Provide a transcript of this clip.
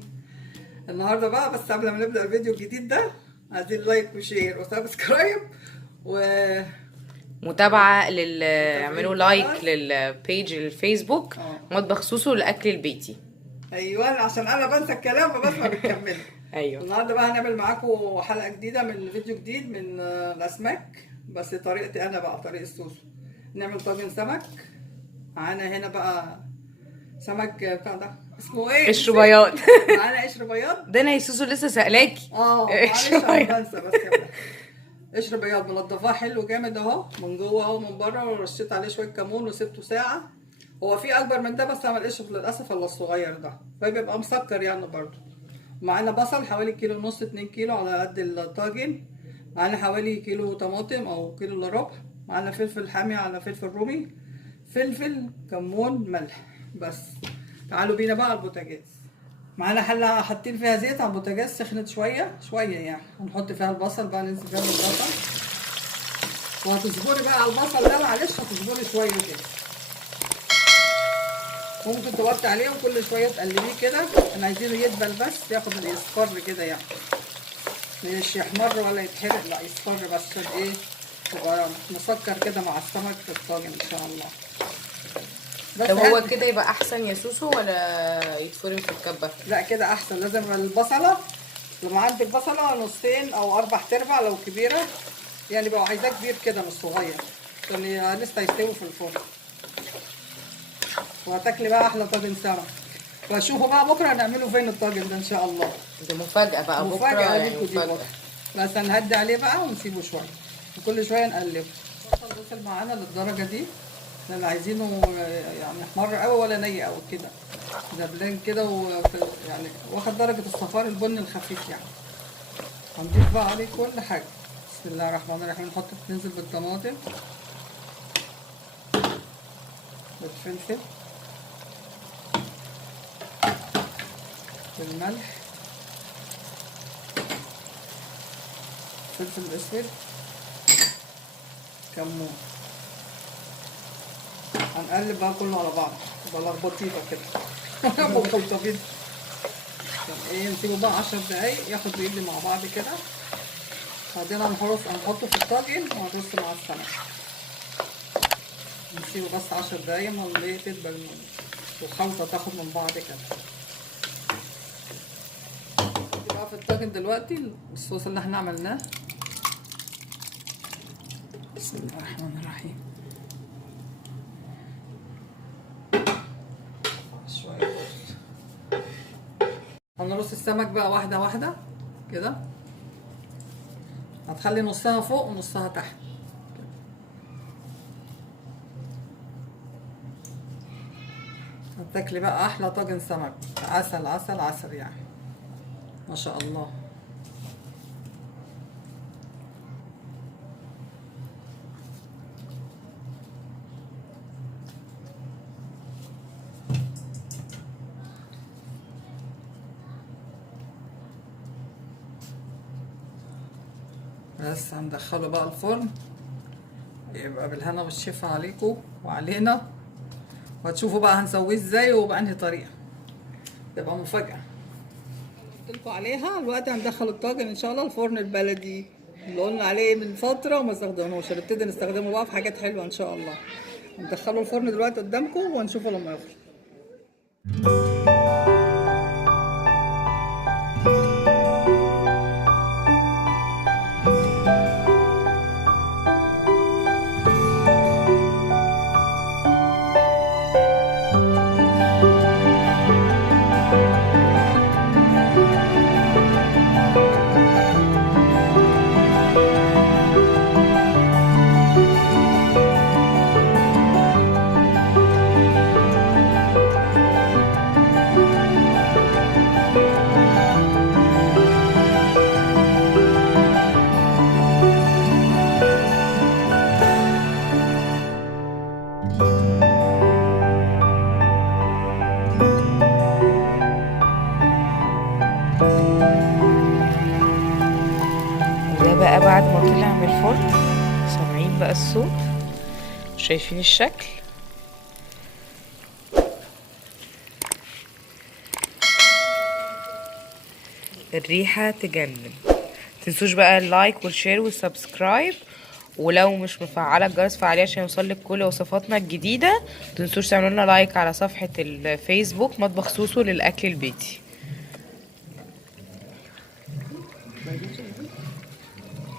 عاملين؟ النهارده بقى بس قبل ما نبدا الفيديو الجديد ده عايزين لايك وشير وسبسكرايب و متابعة اعملوا لايك للبيج الفيسبوك اه مطبخ سوسو للأكل البيتي. ايوه، عشان انا بنسى الكلام فبسمع بتكمل. ايوه النهارده بقى هنعمل معاكم حلقه جديده من فيديو جديد من الاسماك، بس طريقتي انا بقى طريقه السوسو. نعمل طاجن سمك. معانا هنا بقى سمك بتاع ده اسمه ايه؟ قشر بياض. معانا قشر بياض. ده انا يا سوسو لسه سألاكي. معلش انا بنسى بس كده. قشر بياض منضفاه حلو جامد اهو من جوه اهو من بره، ورشيت عليه شويه كمون وسبته ساعه. هو في اكبر من ده بس انا ملقاش للاسف الا الصغير ده، فبيبقى مسكر يعني برضه. معانا بصل حوالي كيلو ونص 2 كيلو على قد الطاجن. معانا حوالي كيلو طماطم او كيلو الا ربع. معانا فلفل حامي على فلفل رومي، فلفل، كمون، ملح بس. تعالوا بينا بقى على البوتاجاز. معانا حله حاطين فيها زيت على البوتاجاز، سخنت شويه يعني. هنحط فيها البصل بقى، ننزل فيها بالبصل وهتصبري بقى على البصل ده، معلش هتصبري شويه كده. ممكن توطي عليه وكل شويه تقلبيه كده، احنا عايزينه يدبل بس ياخد يصفر كده يعني، مش يحمر ولا يتحرق، لا يصفر بس عشان ايه يبقى مسكر كده مع السمك في الطاجن ان شاء الله. طب هو كده يبقى احسن يا سوسو ولا يتفرم في الكبه؟ لا كده احسن. لازم البصله لما عندك بصله نصين او 4/4 لو كبيره يعني، بقى عايزاه كبير كده مش صغير عشان لسه يستوي في الفرن. وهتاكلي بقى احلى طاجن سمك. واشوفوا بقى بكره هنعمله فين الطاجن ده ان شاء الله. ده مفاجاه بقى بكره، مفاجاه يعني ليكوا دي مفاجاه. بكره. بس هنهدي عليه بقى ونسيبه شويه وكل شويه نقلبه. البصل وصل معانا للدرجه دي، احنا لا عايزينه يعني احمر قوي ولا ني قوي كده، دبلان كده يعني واخد درجه الصفار البني الخفيف يعني. هنضيف بقى عليه كل حاجه. بسم الله الرحمن الرحيم. نحط ننزل بالطماطم، بالفلفل، بالملح، فلفل اسود، كمون. هنقلب بقى كله على بعض، يبقى لخبطيطه كده. مخلطبيط. ايه نسيبه بقى 10 دقايق ياخد ويجي مع بعض كده. بعدين هنحطه في الطاجن وهنرص مع السمك. نسيبه بس 10 دقايق ما تدبل والخلطه تاخد من بعض كده. بقى في الطاجن دلوقتي الصوص اللي احنا عملناه. بسم الله الرحمن الرحيم. شويه رز. هنرص السمك بقى واحده واحده كده. هتخلي نصها فوق ونصها تحت. هتاكلي بقى احلى طاجن سمك. عسل عسل عسل يعني، ما شاء الله. بس هندخله بقى الفرن، يبقى بالهنا والشفا عليكم وعلينا. وهتشوفوا بقى هنسويه ازاي وبأنهي طريقه، تبقى مفاجاه. قلت لكم عليها. الوقت هندخل الطاجن ان شاء الله الفرن البلدي اللي قلنا عليه من فتره وما استخدمناهوش، هنبتدي نستخدمه بقى في حاجات حلوه ان شاء الله. هندخله الفرن دلوقتي قدامكم وهنشوفه لما يخرج. وده بقى بعد ما طلع من الفرن، سامعين بقى الصوت، شايفين الشكل. الريحة تجنن. متنسوش بقى اللايك والشير والسبسكرايب، ولو مش مفعله الجرس فعليه عشان يوصلك كل وصفاتنا الجديده. متنسوش تعملوا لنا لايك على صفحه الفيسبوك مطبخ سوسو للاكل البيتي.